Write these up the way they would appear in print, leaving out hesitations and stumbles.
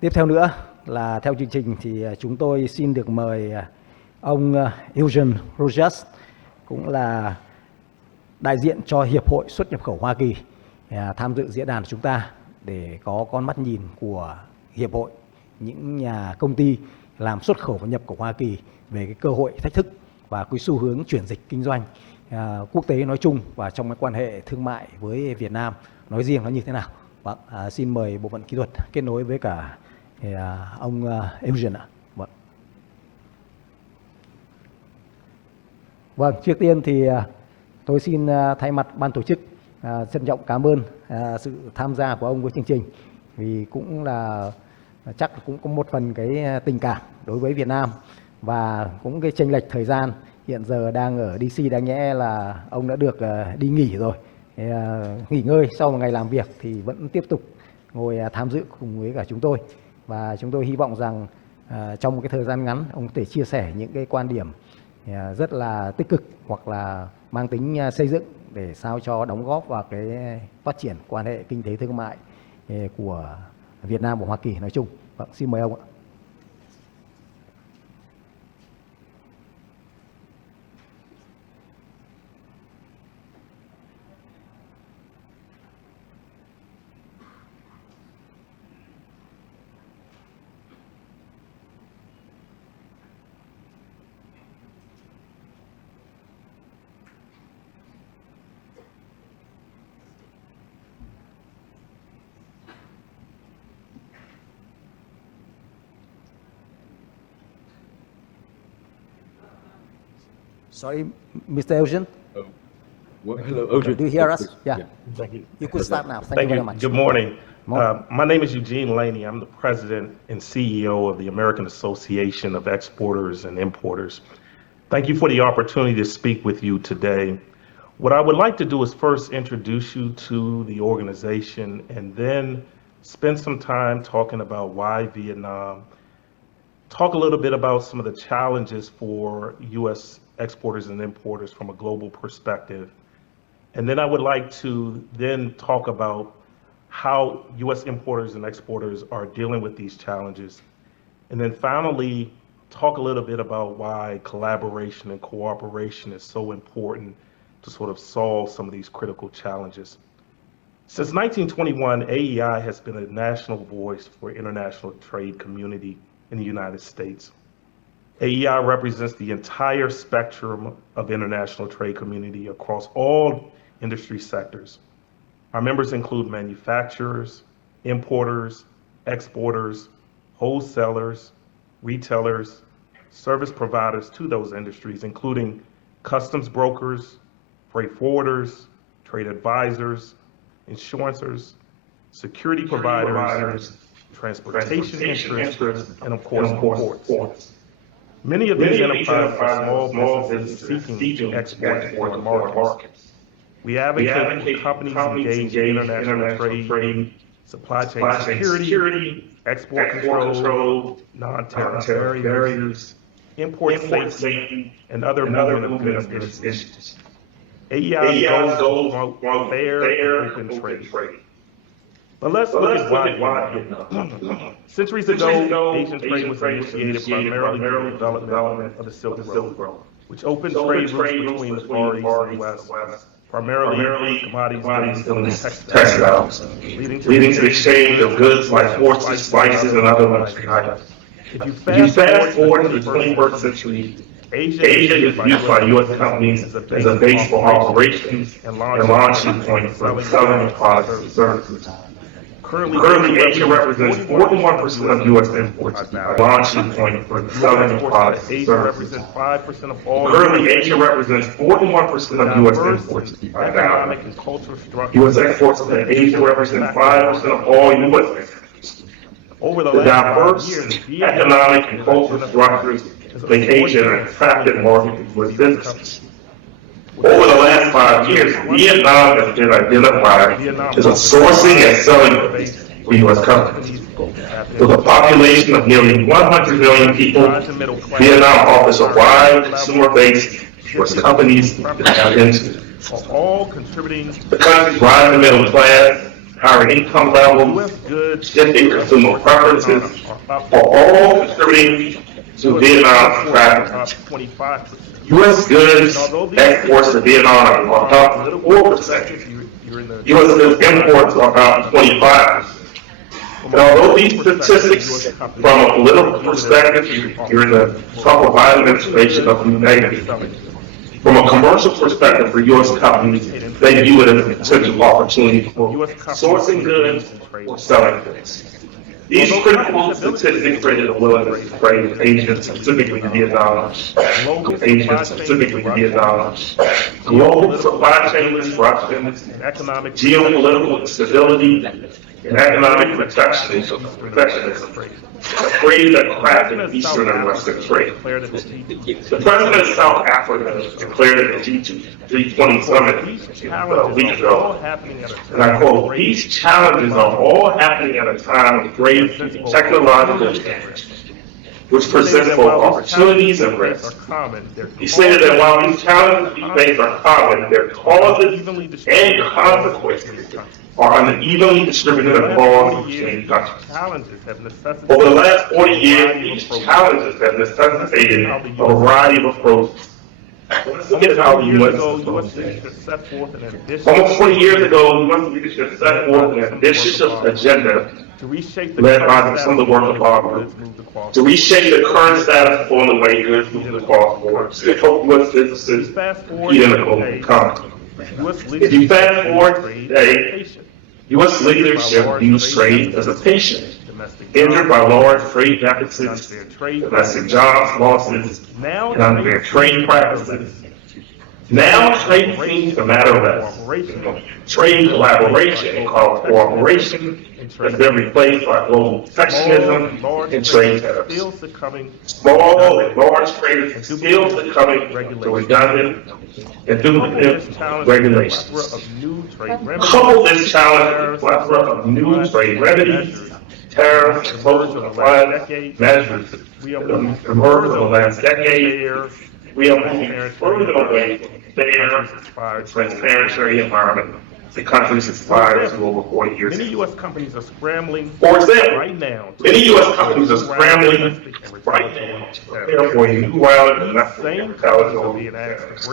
Tiếp theo nữa là theo chương trình thì chúng tôi xin được mời ông Eugene Laney, cũng là đại diện cho Hiệp hội Xuất nhập khẩu Hoa Kỳ, tham dự diễn đàn của chúng ta để có con mắt nhìn của Hiệp hội, những nhà công ty làm xuất khẩu và nhập khẩu Hoa Kỳ về cái cơ hội, thách thức và cái xu hướng chuyển dịch kinh doanh quốc tế nói chung và trong cái quan hệ thương mại với Việt Nam nói riêng nó như thế nào. Vâng, xin mời bộ phận kỹ thuật kết nối với cả ông Eugene ạ. Vâng, trước tiên thì tôi xin thay mặt ban tổ chức trân trọng cảm ơn sự tham gia của ông với chương trình, vì cũng là chắc cũng có một phần cái tình cảm đối với Việt Nam và cũng cái chênh lệch thời gian. Hiện giờ đang ở DC, đáng nhẽ là ông đã được đi nghỉ rồi, nghỉ ngơi sau một ngày làm việc thì vẫn tiếp tục ngồi tham dự cùng với cả chúng tôi. Và chúng tôi hy vọng rằng trong một cái thời gian ngắn ông có thể chia sẻ những cái quan điểm rất là tích cực hoặc là mang tính xây dựng để sao cho đóng góp vào cái phát triển quan hệ kinh tế thương mại của Việt Nam và Hoa Kỳ nói chung. Vâng, xin mời ông ạ. Sorry, Mr. Eugene. Hello, Eugene. Do you hear us? Yeah. Thank you. You could start now. Thank you very much. Good morning. My name is Eugene Laney. I'm the president and CEO of the American Association of Exporters and Importers. Thank you for the opportunity to speak with you today. What I would like to do is first introduce you to the organization and then spend some time talking about why Vietnam, talk a little bit about some of the challenges for U.S. exporters and importers from a global perspective. And then I would like to then talk about how U.S. importers and exporters are dealing with these challenges. And then finally, talk a little bit about why collaboration and cooperation is so important to sort of solve some of these critical challenges. Since 1921, AAEI has been a national voice for international trade community in the United States. AAEI represents the entire spectrum of international trade community across all industry sectors. Our members include manufacturers, importers, exporters, wholesalers, retailers, service providers to those industries, including customs brokers, freight forwarders, trade advisors, insurances, security providers, transportation interests, and of course, ports. Many of these enterprises are small businesses seeking to export to foreign markets. We advocate for companies engaged in international trade, supply chain security, export control, non-tariff barriers, import safety, and other movement of business issues. AAEI's goal is to promote fair and open trade. But let's look at why Vietnam. Centuries ago, Asian trade was initiated primarily through the development of the Silk Road, which opened trade routes between the Far East and the West, primarily commodities and textiles, leading to the exchange of goods like horses, spices, and other luxury items. If you fast forward to the 21st century, Asia is used by U.S. companies as a base for operations and launching point for selling products and services. Currently, Asia represents 41% of U.S. imports, launching point for selling products and services. Currently, Asia represents 41% of U.S. imports by value. U.S. exports to Asia represent 5% of all U.S. exports. The diverse economic and cultural structures make Asia an attractive market for U.S. businesses. Over the last 5 years, Vietnam has been identified as a sourcing and selling base for U.S. companies. With a population of nearly 100 million people, Vietnam offers a wide consumer base for companies to tap into. The country's rising middle class higher income levels, shifting consumer preferences are all contributing to Vietnam's trafficking. U.S. goods exports to Vietnam are about 4%. U.S. goods imports are about 25%. And although these statistics, from a political perspective, during the Trump-Biden administration of negative, from a commercial perspective for U.S. companies, they view it as a potential opportunity for sourcing goods or selling goods. These critical statistics created a willingness to trade with Asia, specifically Vietnam, global supply chain disruptions, geopolitical instability, and economic protectionism created a crack in Eastern and Western trade. The president of South Africa declared at the G20 summit a week ago, and I quote, "These challenges are all happening at a time of great technological change, which presents both opportunities and risks." He stated that while these challenges we face are common, their causes and consequences are unevenly distributed across the countries. Over the last 40 years, these challenges have necessitated a variety of approaches. Let's look at how the U.S. Almost 20 years ago, the U.S. leadership set forth an ambitious agenda led by some of the work of our group to reshape the current status quo in the way goods move across borders to help U.S. businesses compete in the global economy. If you fast forward today, U.S. leadership views trade as a patient, injured by large trade deficits, domestic jobs losses, and unfair trade practices. Now trade seems to matter less. Trade collaboration and cooperation has been replaced by global protectionism and trade tariffs. Small and large traders are still succumbing to redundant and duplicative regulations. Couple this challenge with a plethora of new trade remedies, tariffs, and social compliance measures that emerged in the last decade. We have moved further away from fair, transparent trade environment the countries aspired to over 40 years ago. Many U.S. companies are scrambling For example, right now. many U.S. companies are scrambling right now to prepare for a new round of domestic intelligence.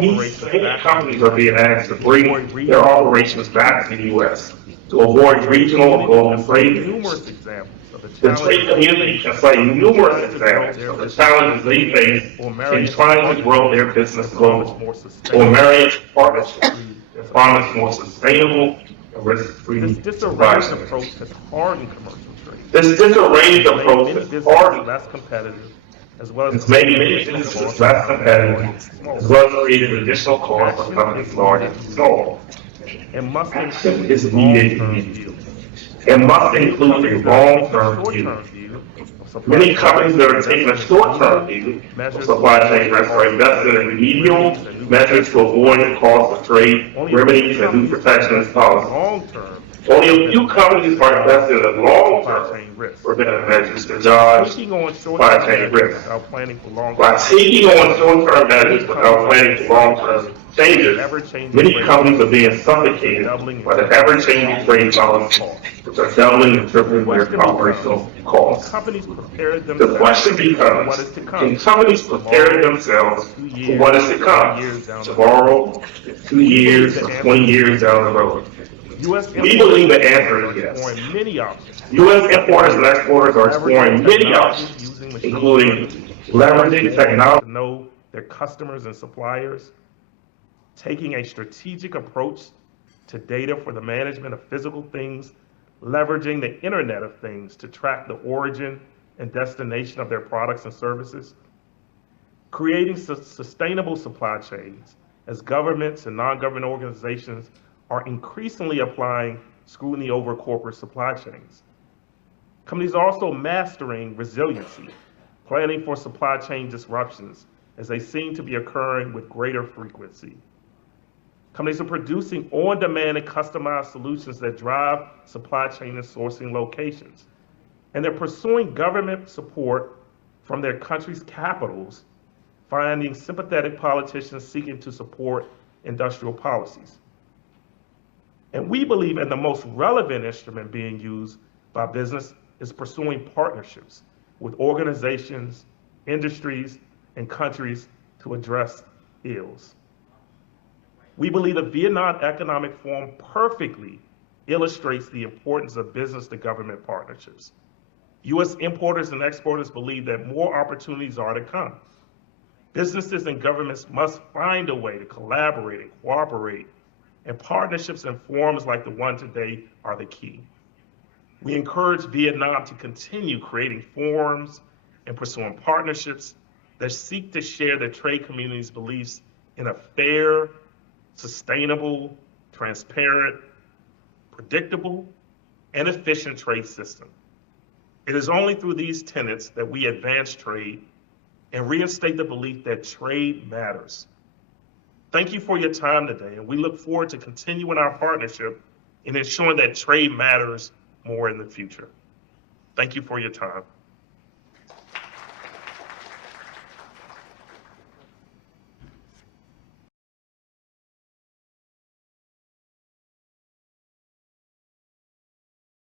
These same companies are being asked to bring their operations back to the U.S. to avoid regional and global trade. Numerous examples of The trade community can cite numerous examples of the challenges they face in trying to grow their business globally, or marriage partnerships that promise more sustainable and risk-free This supply disarranged chains. approach has hardened commercial trade. This disarranged Made approach many is businesses hard. less competitive, as well as It's making many businesses less competitive, as well as creating additional costs for companies large and small. and must Action include is needed long-term immediately. view. It must include a long-term view. Short-term view of supply Many chain companies that are taking a short-term view of supply chain risk are invested in remedial measures to avoid the cost of trade remedies and new protectionist policies. long-term Only a few companies are invested in supply long-term chain risk. preventive measures to dodge Taking on supply short-term chain measures risk. without planning for long-term. By taking on short-term measures without planning for long-term changes, many companies are being suffocated by the ever-changing trade policies, which are doubling and tripling their operational costs. Companies prepare The themselves question for what is becomes, to can come. companies prepare themselves for what is to come, tomorrow, 2 years, or 20 years down the road? U.S. We believe the answer is yes. exploring many options, U.S. importers and exporters are exploring many options, including leveraging technology to know their customers and suppliers, taking a strategic approach to data for the management of physical things, leveraging the Internet of Things to track the origin and destination of their products and services, creating sustainable supply chains as governments and non-government organizations are increasingly applying scrutiny over corporate supply chains. Companies are also mastering resiliency, planning for supply chain disruptions as they seem to be occurring with greater frequency. Companies are producing on-demand and customized solutions that drive supply chain and sourcing locations. And they're pursuing government support from their country's capitals, finding sympathetic politicians seeking to support industrial policies. And we believe that the most relevant instrument being used by business is pursuing partnerships with organizations, industries, and countries to address ills. We believe the Vietnam Economic Forum perfectly illustrates the importance of business to government partnerships. U.S. importers and exporters believe that more opportunities are to come. Businesses and governments must find a way to collaborate and cooperate, and partnerships and forums like the one today are the key. We encourage Vietnam to continue creating forums and pursuing partnerships that seek to share the trade community's beliefs in a fair, sustainable, transparent, predictable, and efficient trade system. It is only through these tenets that we advance trade and reinstate the belief that trade matters. Thank you for your time today, and we look forward to continuing our partnership in ensuring that trade matters more in the future. Thank you for your time.